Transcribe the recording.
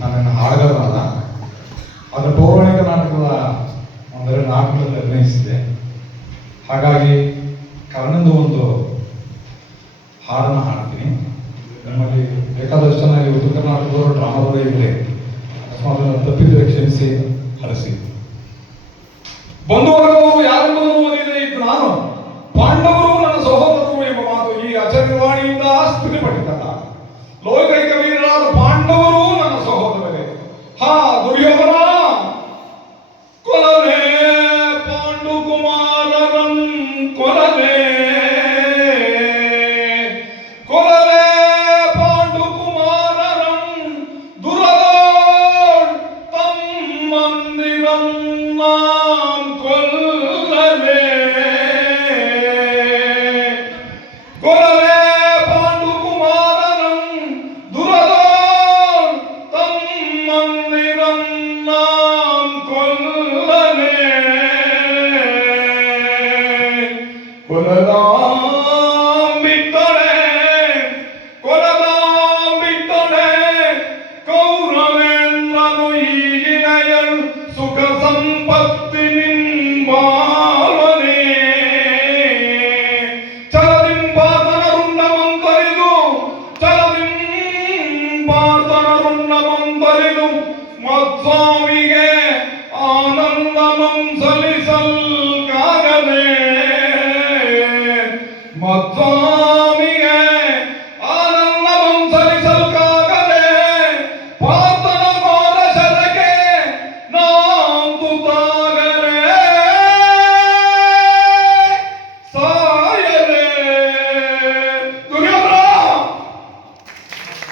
ನನ್ನನ್ನು ಹಾಡುಗಾರನಲ್ಲ, ಅದು ಪೌರಾಣಿಕ ನಾಟಕದ ಅಂದರೆ ನಾಟಕದಲ್ಲಿ ಅಭಿನಯಿಸಿದೆ. ಹಾಗಾಗಿ ಕನ್ನಡದ ಒಂದು ಹಾಡನ್ನು ಹಾಡ್ತೀನಿ. ನಮ್ಮಲ್ಲಿ ಬೇಕಾದಷ್ಟು ಜನ ಉತ್ತರ ಕರ್ನಾಟಕದವರು ಡ್ರಾಮಾದವರೇ ಇವೆ. ಅಕಸ್ಮಾತ್ ತಪ್ಪಿದ್ರೆ ಕ್ಷಮಿಸಿ, ಹರಸಿ. ಬಂಧುವರ್ಗದವರು ಯಾರೆಂಬುದನ್ನು ಓದಿದೆ ಇದ್ದು ನಾನು, ಪಾಂಡವರು ನನ್ನ ಸಹೋದರರು ಎಂಬ ಮಾತು ಈ ಅಚರ್ಯವಾಣಿಯಿಂದ ಸ್ಥಿತಿಪಟ್ಟಿದ್ದಲ್ಲ. ಲೋಕೈಕ ವೀರರಾದ ಪಾಂಡವರು ನನ್ನ ಸಹೋದರರೇ. ಹಾ ದುರ್ಯೋಧನ ಕೊಲನೆ ಪಾಂಡುಕುಮಾರರಂ ಕೊಲನೆ ಕೊಲನೆ ಪಾಂಡುಕುಮಾರರಂ ದುರದೋಳ್ ತಮ್ಮಂದಿರಂ ನಾಂ ಕೊಲ್ಲನೆ ಕೊಲನೆ ಪಾಂಡುಕುಮಾರರಂ ದುರದೋಳ್ ತಮ್ಮಂದಿರಂ ನಾಂ ಕೊಲ್ಲನೆ ಕೊಲದಾಂಬಿಟ್ಟನೆ ಕೊಲದಾಂಬಿಟ್ಟನೆ ಕೌರವೇಂದ್ರನು ಈಗಿನೆಯಲ್ ಸುಖ ಸಂಪತ್ತಿ ನಿಂಬಾಲನೆ ಚಲದಿಂಪಾತನ ರುಂಡಮಂತರಿದು ಚಲದಿಂಪಾತನ ರುಂಡಮಂತರಿದು ಮಧ್ವಾಮಿಗೆ ಆನಂದಮಂ ಸಲಿಸಲ್ಲ